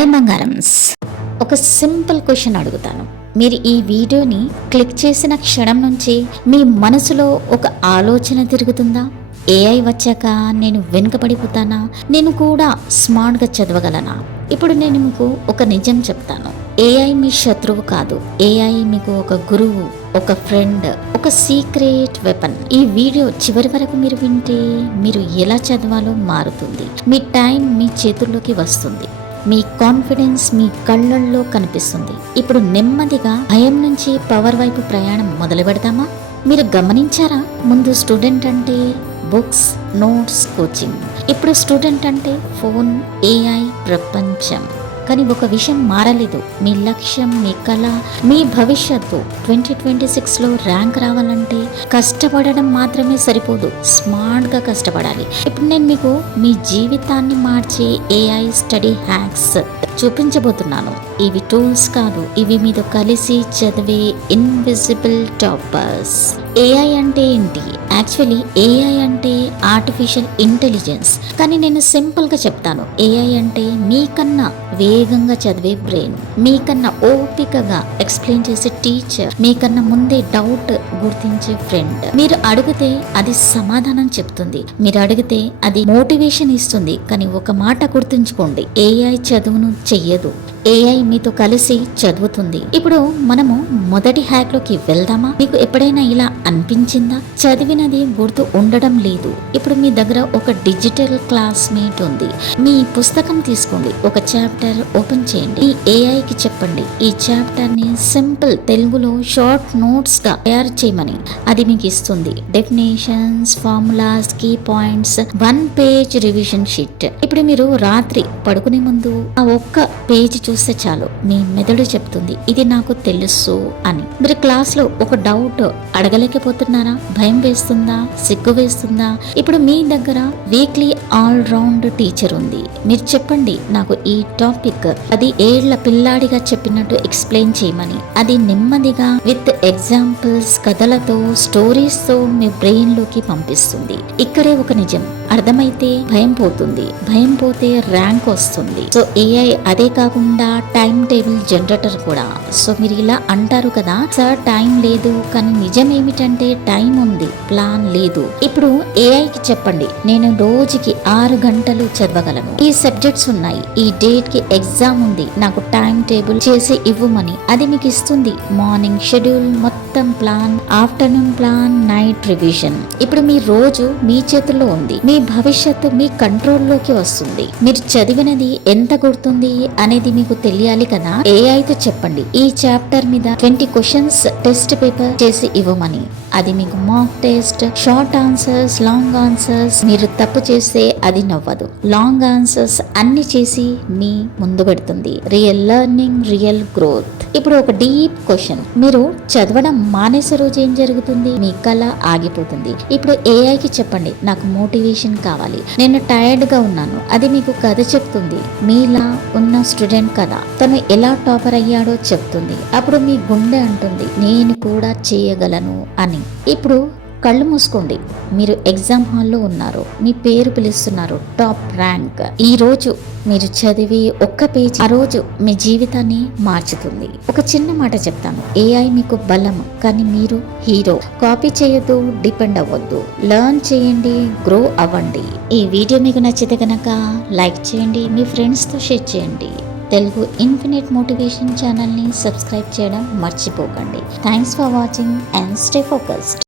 Hi బంగారమ్స్, ఒక simple question అడుగుతాను. మీరు ఈ వీడియోని క్లిక్ చేసిన క్షణం నుంచి మీ మనసులో ఒక ఆలోచన తిరుగుతుందా? ఏఐ వచ్చాక నేను వెనుకబడిపోతానా? నేను కూడా స్మార్ట్గా చదవగలనా? ఇప్పుడు నేను మీకు ఒక నిజం చెప్తాను. ఏఐ మీ శత్రువు కాదు. ఏఐ మీకు ఒక గురువు, ఒక ఫ్రెండ్, ఒక సీక్రెట్ వెపన్. ఈ వీడియో చివరి వరకు మీరు వింటే మీరు ఎలా చదవాలో మారుతుంది. మీ టైం మీ చేతుల్లోకి వస్తుంది. మీ కాన్ఫిడెన్స్ మీ కళ్ళల్లో కనిపిస్తుంది. ఇప్పుడు నెమ్మదిగా భయం నుంచి పవర్ వైపు ప్రయాణం మొదలు పెడదామా? మీరు గమనించారా? ముందు స్టూడెంట్ అంటే బుక్స్, నోట్స్, కోచింగ్. ఇప్పుడు స్టూడెంట్ అంటే ఫోన్, ఏఐ, ప్రపంచం. కానీ ఒక విషయం మారలేదు. మీ లక్ష్యం, మీ కళ, మీ భవిష్యత్తు. 2026లో ర్యాంక్ రావాలంటే కష్టపడడం మాత్రమే సరిపోదు, స్మార్ట్గా కష్టపడాలి. ఇప్పుడు నేను మీకు మీ జీవితాన్ని మార్చే ఏఐ స్టడీ హ్యాక్స్ చూపించబోతున్నాను. ఇవి టూల్స్ కాదు, ఇవి మీతో కలిసి చదివే ఇన్విజిబుల్ టాపర్స్. ఏఐ అంటే ఏంటి? యాక్చువల్లీ ఏఐ అంటే ఆర్టిఫిషియల్ ఇంటెలిజెన్స్. కానీ నేను సింపుల్గా చెప్తాను. ఏఐ అంటే మీకన్నా వేగంగా చదివే బ్రెయిన్, మీకన్నా ఓపికగా ఎక్స్ప్లెయిన్ చేసే టీచర్, మీకన్నా ముందే డౌట్ గుర్తించే ఫ్రెండ్. మీరు అడిగితే అది సమాధానం చెప్తుంది, మీరు అడిగితే అది మోటివేషన్ ఇస్తుంది. కానీ ఒక మాట గుర్తుంచుకోండి, ఏఐ చదువును చెయ్యదు, ఏఐ మీతో కలిసి చదువుతుంది. ఇప్పుడు మనము మొదటి హ్యాక్ లోకి వెళ్దామా? మీకు ఎప్పుడైనా ఇలా అనిపించిందా? చదివినది గుర్తు ఉండడం లేదు. ఇప్పుడు మీ దగ్గర ఒక డిజిటల్ క్లాస్మేట్ ఉంది. మీ పుస్తకం తీసుకోండి, ఒక చాప్టర్ ఓపెన్ చేయండి. ఈ ఏఐకి చెప్పండి ఈ చాప్టర్ ని సింపుల్ తెలుగులో షార్ట్ నోట్స్ గా తయారు చేయమని. అది మీకు ఇస్తుంది. Definitions, formulas, key points, 1 page revision sheet. ఇప్పుడు మీరు రాత్రి పడుకునే ముందు ఆ ఒక్క పేజ్ చూస్తే చాలు, మీ మెదడు చెప్తుంది ఇది నాకు తెలుసు అని. మీరు క్లాస్ లో ఒక డౌట్ అడగలేకపోతున్నారా? భయం వేస్తుందా? సిగ్గు వేస్తుందా? ఇప్పుడు మీ దగ్గర వీక్లీ ఆల్ రౌండ్ టీచర్ ఉంది. మీరు చెప్పండి నాకు ఈ టాపిక్ 10 ఏళ్ల పిల్లాడిగా చెప్పినట్టు ఎక్స్ప్లెయిన్ చేయమని. అది నెమ్మదిగా విత్ ఎగ్జాంపుల్స్, కథలతో, స్టోరీస్ తో మీ బ్రెయిన్ లోకి పంపిస్తుంది. ఇక్కడే ఒక నిజం అర్థమైతే భయం పోతుంది, భయం పోతే ర్యాంక్ వస్తుంది. సో ఏఐ అదే కాకుండా టైం టేబుల్ జనరేటర్ కూడా. సో మీరు ఇలా అంటారు కదా సార్ టైం లేదు, కానీ నిజం ఏమిటంటే టైం ఉంది, ప్లాన్ లేదు. ఇప్పుడు ఏఐకి చెప్పండి నేను రోజుకి 6 గంటలు చదవగలను, ఈ సబ్జెక్ట్స్ ఉన్నాయి, ఈ డేట్ కి ఎగ్జామ్ ఉంది, నాకు టైం టేబుల్ చేసి ఇవ్వమని. అది మీకు ఇస్తుంది. మార్నింగ్ షెడ్యూల్, మొత్తం plan, afternoon plan, night revision. ఇప్పుడు మీ రోజు మీ చేతుల్లో ఉంది. మీ భవిష్యత్తు మీ కంట్రోల్లోకి వస్తుంది. మీరు చదివినది ఎంత గుర్తుంది అనేది మీకు తెలియాలి కదా. ఏఐతో చెప్పండి ఈ చాప్టర్ మీద 20 క్వశ్చన్స్ టెస్ట్ పేపర్ చేసి ఇవ్వమని. అది మీకు mock test, short answers, long answers. మీరు తప్పు చేస్తే అది నవ్వదు. లాంగ్ ఆన్సర్స్ అన్ని చేసి మీ ముందు పెడుతుంది. Real learning, real growth. ఇప్పుడు ఒక డీప్ క్వశ్చన్, మీరు చదవడం మానేసే రోజు ఏం జరుగుతుంది? మీ కళ ఆగిపోతుంది. ఇప్పుడు ఏఐకి చెప్పండి నాకు మోటివేషన్ కావాలి, నేను టైర్డ్ గా ఉన్నాను. అది మీకు కథ చెప్తుంది. మీలా ఉన్న స్టూడెంట్ కథ, తను ఎలా టాపర్ అయ్యాడో చెప్తుంది. అప్పుడు మీ గుండె అంటుంది నేను కూడా చేయగలను అని. ఇప్పుడు కళ్ళు మూసుకోండి. మీరు ఎగ్జామ్ హాల్లో ఉన్నారు, మీ పేరు పిలుస్తున్నారు, టాప్ ర్యాంక్. ఈ రోజు మీరు చదివి ఒక్క పేజీ ఆ రోజు మీ జీవితాన్ని మార్చుతుంది. ఒక చిన్న మాట చెప్తాను, ఏఐ మీకు బలం, కానీ మీరు హీరో. కాపీ చేయొద్దు, డిపెండ్ అవ్వద్దు. లెర్న్ చేయండి, గ్రో అవ్వండి. ఈ వీడియో మీకు నచ్చితే కనుక లైక్ చేయండి, మీ ఫ్రెండ్స్తో షేర్ చేయండి. తెలుగు ఇన్ఫినిట్ మోటివేషన్ ఛానల్ని సబ్స్క్రైబ్ చేయడం మర్చిపోకండి. Thanks for watching and stay focused.